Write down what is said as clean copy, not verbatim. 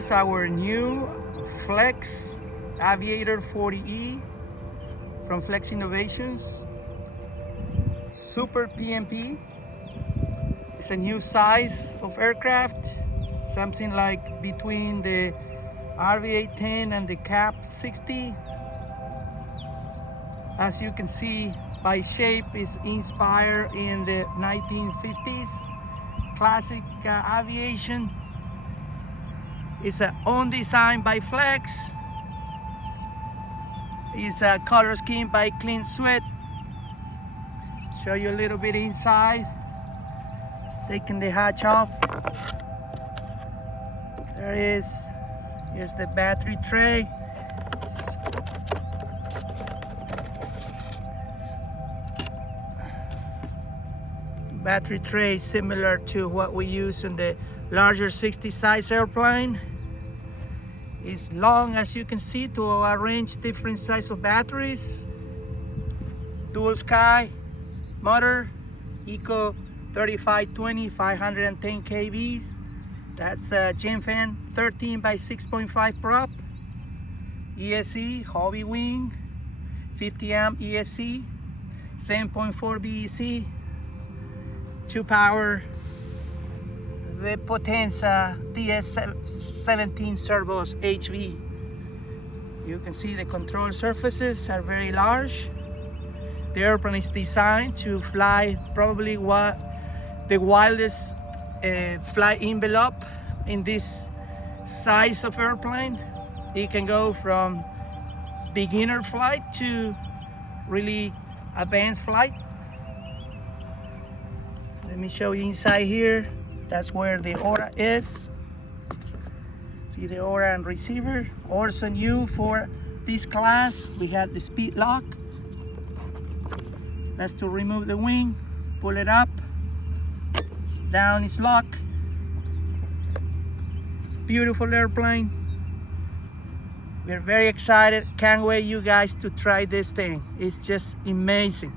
is our new Flex Aviator 40e from Flex Innovations. Super PMP. It's a new size of aircraft, something like between the RV-810 and the CAP 60. As you can see by shape, is inspired in the 1950s classic aviation. It's a own design by Flex. It's a color scheme by Clean Sweat. Show you a little bit inside. It's taking the hatch off. There is. Here's the battery tray. Battery tray similar to what we use in the larger 60 size airplane. It's long, as you can see, to arrange different size of batteries. Dual sky motor, Eco 3520, 510 kVs. That's a Gen Fan 13 by 6.5 prop. ESC, hobby wing, 50 amp ESC, 7.4 DEC, to power the Potenza DS17 servos HV. You can see the control surfaces are very large. The airplane is designed to fly probably the wildest flight envelope in this size of airplane. It can go from beginner flight to really advanced flight. Let me show you inside here. That's where the aura is. See the aura and receiver. Also new for this class, we have the speed lock. That's to remove the wing, pull it up, down is lock. It's a beautiful airplane. We're very excited. Can't wait you guys to try this thing. It's just amazing.